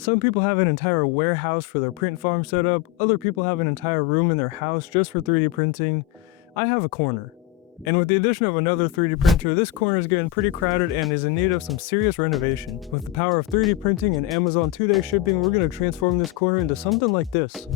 Some people have an entire warehouse for their print farm setup, other people have an entire room in their house just for 3D printing. I have a corner. And with the addition of another 3D printer, this corner is getting pretty crowded and is in need of some serious renovation. With the power of 3D printing and Amazon 2-day shipping, we're going to transform this corner into something like this.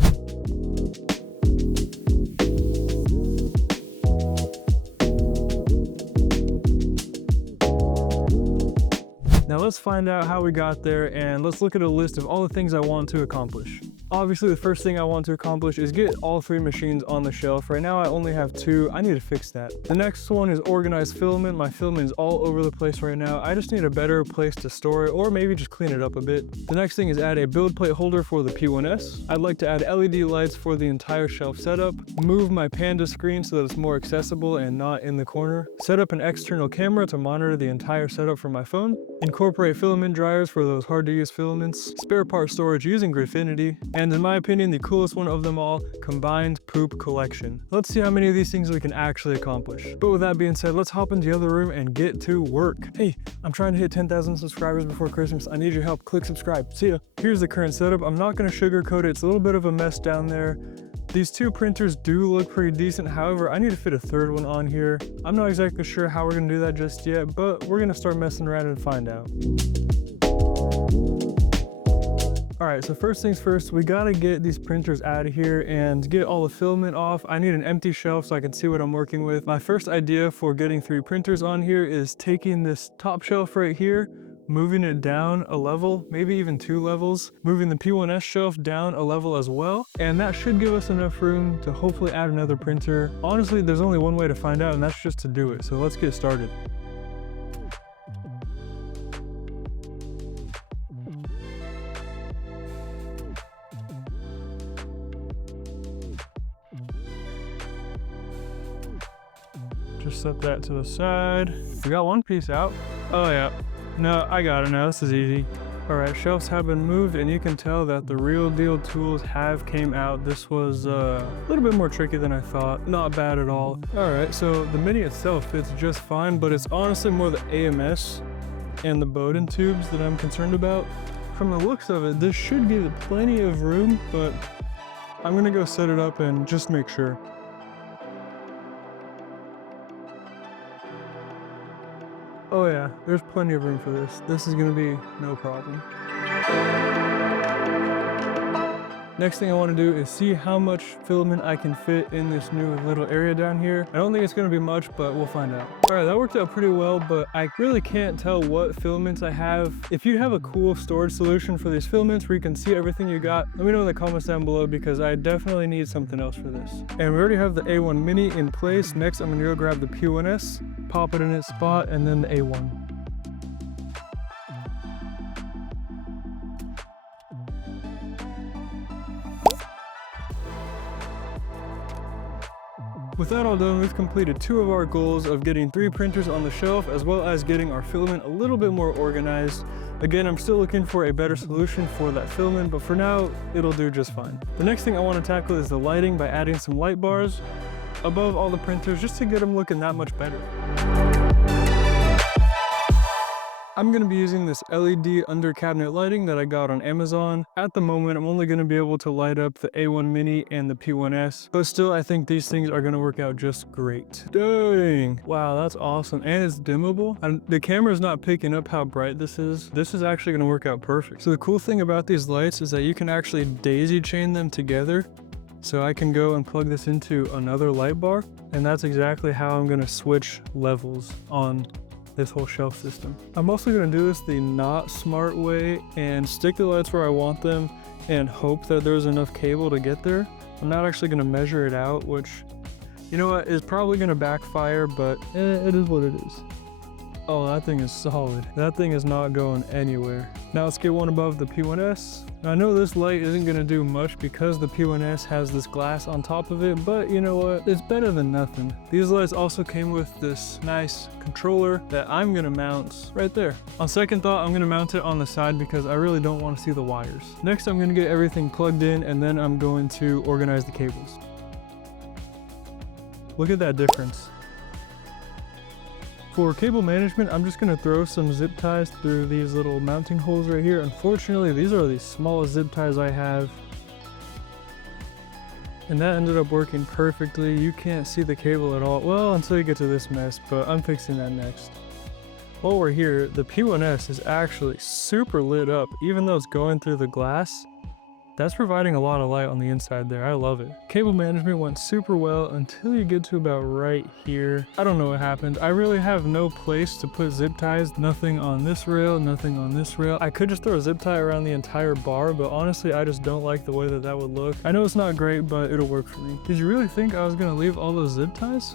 Now let's find out how we got there, and let's look at a list of all the things I want to accomplish. Obviously, the first thing I want to accomplish is get all 3 machines on the shelf. Right now I only have 2. I need to fix that. The next one is organize filament. My filament is all over the place right now. I just need a better place to store it, or maybe just clean it up a bit. The next thing is add a build plate holder for the P1S. I'd like to add LED lights for the entire shelf setup. Move my Panda screen so that it's more accessible and not in the corner. Set up an external camera to monitor the entire setup from my phone. Incorporate filament dryers for those hard to use filaments. Spare part storage using Graffinity. And in my opinion, the coolest one of them all, combined poop collection. Let's see how many of these things we can actually accomplish. But with that being said, let's hop into the other room and get to work. Hey, I'm trying to hit 10,000 subscribers before Christmas. I need your help. Click subscribe. See ya. Here's the current setup. I'm not going to sugarcoat it. It's a little bit of a mess down there. These 2 printers do look pretty decent. However, I need to fit a 3rd one on here. I'm not exactly sure how we're going to do that just yet, but we're going to start messing around and find out. Alright, so first things first, we gotta get these printers out of here and get all the filament off. I need an empty shelf so I can see what I'm working with. My first idea for getting 3 printers on here is taking this top shelf right here, moving it down a level, maybe even 2 levels, moving the P1S shelf down a level as well, and that should give us enough room to hopefully add another printer. Honestly, there's only one way to find out, and that's just to do it, so let's get started. Just set that to the side. We got one piece out. Oh yeah, no, I got it now, this is easy. All right, shelves have been moved and you can tell that the real deal tools have came out. This was a little bit more tricky than I thought. Not bad at all. All right, so the Mini itself fits just fine, but it's honestly more the AMS and the Bowden tubes that I'm concerned about. From the looks of it, this should give it plenty of room, but I'm gonna go set it up and just make sure. Oh yeah, there's plenty of room for this. This is gonna be no problem. Next thing I want to do is see how much filament I can fit in this new little area down here. I don't think it's going to be much, but we'll find out. All right, that worked out pretty well, but I really can't tell what filaments I have. If you have a cool storage solution for these filaments where you can see everything you got, let me know in the comments down below because I definitely need something else for this. And we already have the A1 Mini in place. Next, I'm going to go grab the P1S, pop it in its spot, and then the A1. With that all done, we've completed 2 of our goals of getting 3 printers on the shelf as well as getting our filament a little bit more organized. Again, I'm still looking for a better solution for that filament, but for now, it'll do just fine. The next thing I want to tackle is the lighting by adding some light bars above all the printers just to get them looking that much better. I'm going to be using this LED under cabinet lighting that I got on Amazon. At the moment, I'm only going to be able to light up the A1 Mini and the P1S, but still I think these things are going to work out just great. Dang! Wow, that's awesome. And it's dimmable. And the camera's not picking up how bright this is. This is actually going to work out perfect. So the cool thing about these lights is that you can actually daisy chain them together. So I can go and plug this into another light bar, and that's exactly how I'm going to switch levels on this whole shelf system. I'm also going to do this the not smart way and stick the lights where I want them and hope that there's enough cable to get there. I'm not actually going to measure it out, which, you know what, is probably going to backfire, but it is what it is. Oh, that thing is solid. That thing is not going anywhere. Now let's get one above the P1S. Now, I know this light isn't going to do much because the P1S has this glass on top of it, but you know what? It's better than nothing. These lights also came with this nice controller that I'm going to mount right there. On second thought, I'm going to mount it on the side because I really don't want to see the wires. Next, I'm going to get everything plugged in and then I'm going to organize the cables. Look at that difference. For cable management, I'm just gonna throw some zip ties through these little mounting holes right here. Unfortunately, these are the smallest zip ties I have. And that ended up working perfectly. You can't see the cable at all. Well, until you get to this mess, but I'm fixing that next. While we're here, the P1S is actually super lit up, even though it's going through the glass. That's providing a lot of light on the inside there. I love it. Cable management went super well until you get to about right here. I don't know what happened. I really have no place to put zip ties. Nothing on this rail, nothing on this rail. I could just throw a zip tie around the entire bar, but honestly, I just don't like the way that that would look. I know it's not great, but it'll work for me. Did you really think I was gonna leave all those zip ties?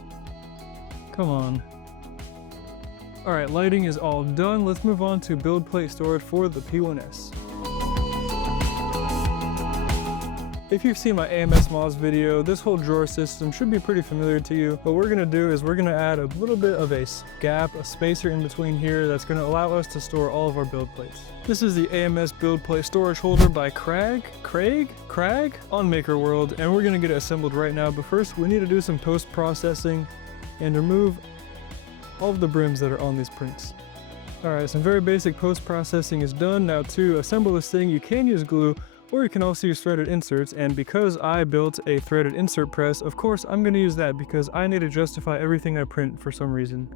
Come on. All right, lighting is all done. Let's move on to build plate storage for the P1S. If you've seen my AMS mods video, this whole drawer system should be pretty familiar to you. What we're gonna do is we're gonna add a little bit of a gap, a spacer in between here that's gonna allow us to store all of our build plates. This is the AMS build plate storage holder by Craig on Maker World, and we're gonna get it assembled right now. But first, we need to do some post processing and remove all of the brims that are on these prints. All right, some very basic post processing is done. Now to assemble this thing, you can use glue, or you can also use threaded inserts, and because I built a threaded insert press, of course I'm going to use that because I need to justify everything I print for some reason.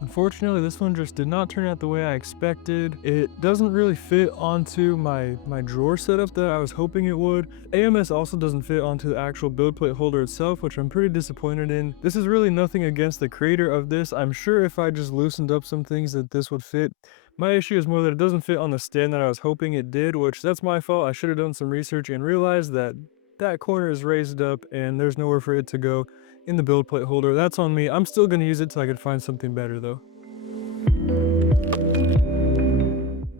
Unfortunately, this one just did not turn out the way I expected. It doesn't really fit onto my drawer setup that I was hoping it would. AMS also doesn't fit onto the actual build plate holder itself, which I'm pretty disappointed in. This is really nothing against the creator of this. I'm sure if I just loosened up some things that this would fit. My issue is more that it doesn't fit on the stand that I was hoping it did, which that's my fault. I should have done some research and realized that that corner is raised up and there's nowhere for it to go in the build plate holder. That's on me. I'm still going to use it till I can find something better though.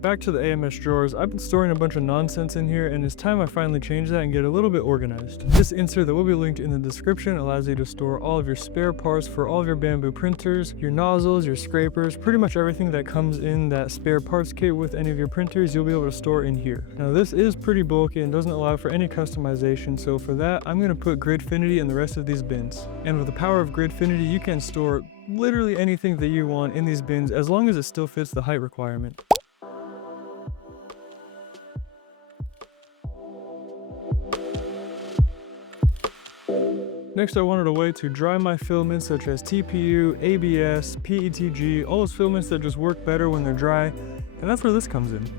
Back to the AMS drawers. I've been storing a bunch of nonsense in here, and it's time I finally change that and get a little bit organized. This insert that will be linked in the description allows you to store all of your spare parts for all of your Bambu printers, your nozzles, your scrapers, pretty much everything that comes in that spare parts kit with any of your printers, you'll be able to store in here. Now this is pretty bulky and doesn't allow for any customization, so for that, I'm going to put Gridfinity in the rest of these bins. And with the power of Gridfinity, you can store literally anything that you want in these bins as long as it still fits the height requirement. Next, I wanted a way to dry my filaments such as TPU, ABS, PETG, all those filaments that just work better when they're dry, and that's where this comes in.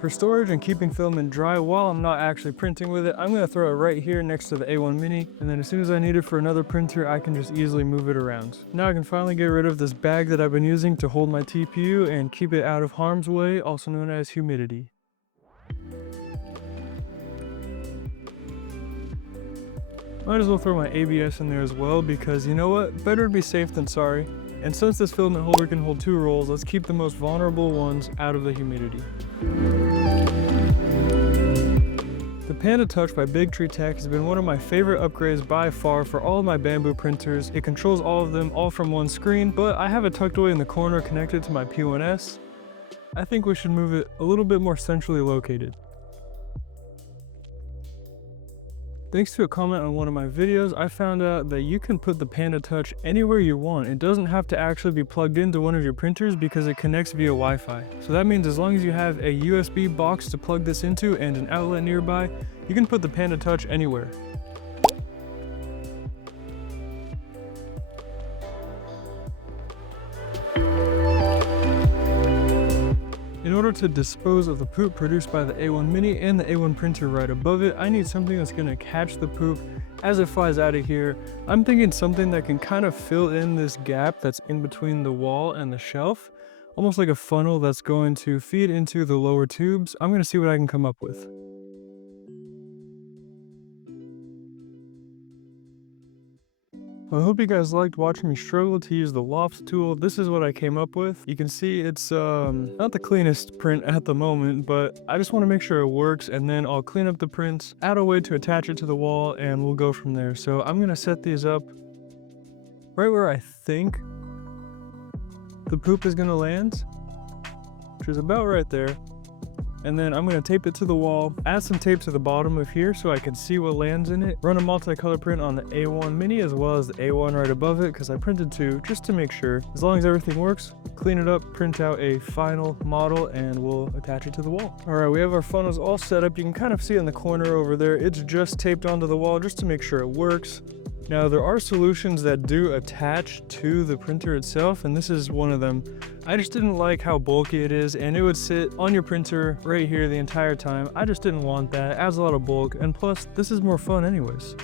For storage and keeping filament dry while I'm not actually printing with it, I'm going to throw it right here next to the A1 Mini, and then as soon as I need it for another printer, I can just easily move it around. Now I can finally get rid of this bag that I've been using to hold my TPU and keep it out of harm's way, also known as humidity. Might as well throw my ABS in there as well because you know what, better to be safe than sorry. And since this filament holder can hold 2 rolls, let's keep the most vulnerable ones out of the humidity. The Panda Touch by Big Tree Tech has been one of my favorite upgrades by far for all of my Bambu printers. It controls all of them all from one screen, but I have it tucked away in the corner connected to my P1S. I think we should move it a little bit more centrally located. Thanks to a comment on one of my videos, I found out that you can put the Panda Touch anywhere you want. It doesn't have to actually be plugged into one of your printers because it connects via Wi-Fi. So that means as long as you have a USB box to plug this into and an outlet nearby, you can put the Panda Touch anywhere. In order order to dispose of the poop produced by the A1 Mini and the A1 printer right above it, I need something that's going to catch the poop as it flies out of here. I'm thinking something that can kind of fill in this gap that's in between the wall and the shelf, almost like a funnel that's going to feed into the lower tubes. I'm going to see what I can come up with. I hope you guys liked watching me struggle to use the loft tool. This is what I came up with. You can see it's not the cleanest print at the moment, but I just want to make sure it works, and then I'll clean up the prints, add a way to attach it to the wall, and we'll go from there. So I'm gonna set these up right where I think the poop is gonna land, which is about right there. And then I'm going to tape it to the wall, add some tape to the bottom of here so I can see what lands in it, run a multicolor print on the A1 Mini as well as the A1 right above it, because I printed two just to make sure. As long as everything works, clean it up, print out a final model, and we'll attach it to the wall. Alright, we have our funnels all set up. You can kind of see in the corner over there, it's just taped onto the wall just to make sure it works. Now, there are solutions that do attach to the printer itself, and this is one of them. I just didn't like how bulky it is, and it would sit on your printer right here the entire time. I just didn't want that. It adds a lot of bulk, and plus, this is more fun anyways.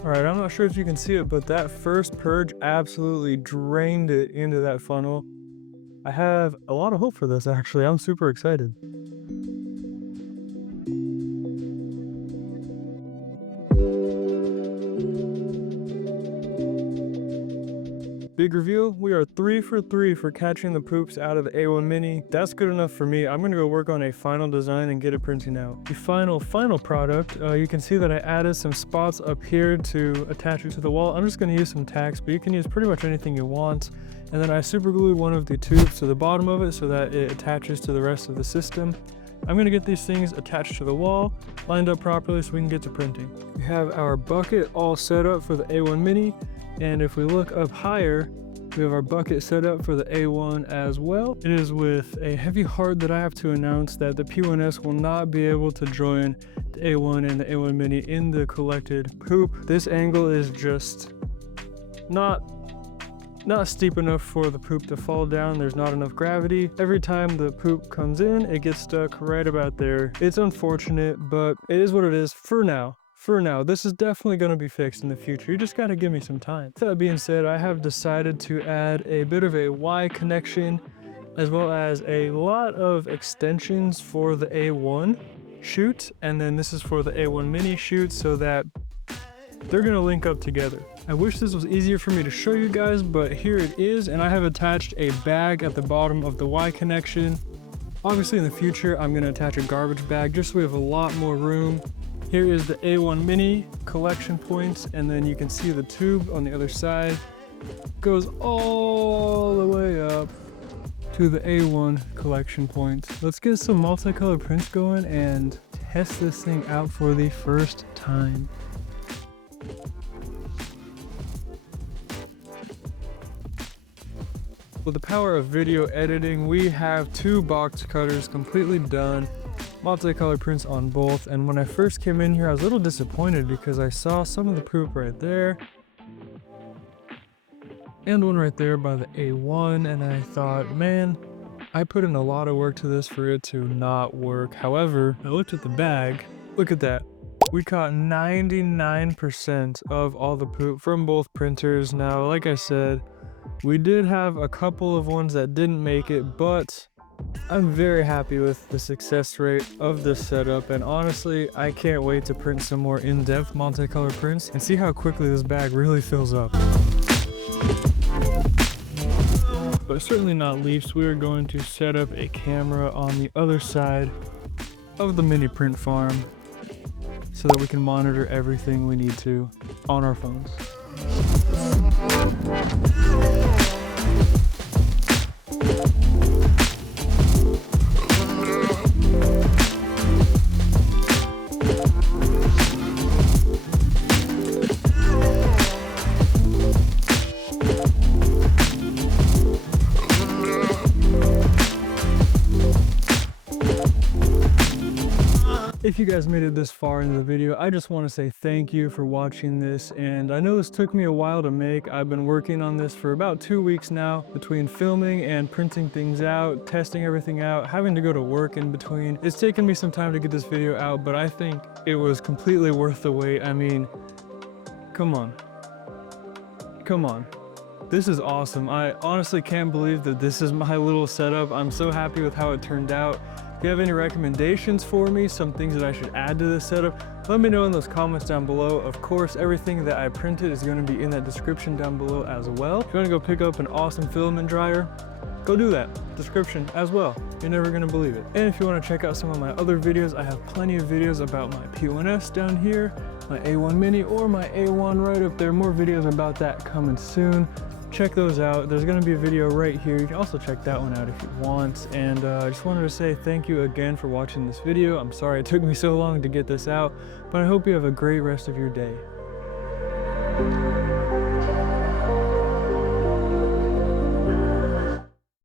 Alright, I'm not sure if you can see it, but that first purge absolutely drained it into that funnel. I have a lot of hope for this, actually. I'm super excited. Big reveal, we are 3 for 3 for catching the poops out of the A1 Mini. That's good enough for me. I'm gonna go work on a final design and get it printing out. The final product, you can see that I added some spots up here to attach it to the wall. I'm just gonna use some tacks, but you can use pretty much anything you want. And then I super glued one of the tubes to the bottom of it so that it attaches to the rest of the system. I'm gonna get these things attached to the wall, lined up properly so we can get to printing. We have our bucket all set up for the A1 Mini. And if we look up higher, we have our bucket set up for the A1 as well. It is with a heavy heart that I have to announce that the P1S will not be able to join the A1 and the A1 Mini in the collected poop. This angle is just not steep enough for the poop to fall down. There's not enough gravity. Every time the poop comes in, it gets stuck right about there. It's unfortunate, but it is what it is for now. This is definitely going to be fixed in the future. You just got to give me some time. That being said, I have decided to add a bit of a Y connection as well as a lot of extensions for the A1 chute, and then this is for the A1 Mini chute so that they're going to link up together. I wish this was easier for me to show you guys, but here it is, and I have attached a bag at the bottom of the Y connection. Obviously in the future I'm going to attach a garbage bag just so we have a lot more room. Here is the A1 Mini collection points, and then you can see the tube on the other side goes all the way up to the A1 collection points. Let's get some multicolored prints going and test this thing out for the first time. With the power of video editing, we have 2 box cutters completely done. Multicolored prints on both, and when I first came in here I was a little disappointed because I saw some of the poop right there and one right there by the A1, and I thought, man, I put in a lot of work to this for it to not work. However, I looked at the bag, look at that. We caught 99% of all the poop from both printers. Now, like I said, we did have a couple of ones that didn't make it, but I'm very happy with the success rate of this setup, and honestly, I can't wait to print some more in-depth multicolor prints and see how quickly this bag really fills up. But certainly not least, we are going to set up a camera on the other side of the mini print farm so that we can monitor everything we need to on our phones. If you guys made it this far into the video, I just want to say thank you for watching this. And I know this took me a while to make. I've been working on this for about 2 weeks now, between filming and printing things out, testing everything out, having to go to work in between. It's taken me some time to get this video out, but I think it was completely worth the wait. I mean, come on. Come on. This is awesome. I honestly can't believe that this is my little setup. I'm so happy with how it turned out. If you have any recommendations for me, some things that I should add to this setup, let me know in those comments down below. Of course, everything that I printed is going to be in that description down below as well. If you want to go pick up an awesome filament dryer, go do that. Description as well. You're never going to believe it. And if you want to check out some of my other videos, I have plenty of videos about my P1S down here, my A1 Mini, or my A1 right up there. More videos about that coming soon. Check those out. There's going to be a video right here. You can also check that one out if you want. And I just wanted to say thank you again for watching this video. I'm sorry it took me so long to get this out, but I hope you have a great rest of your day.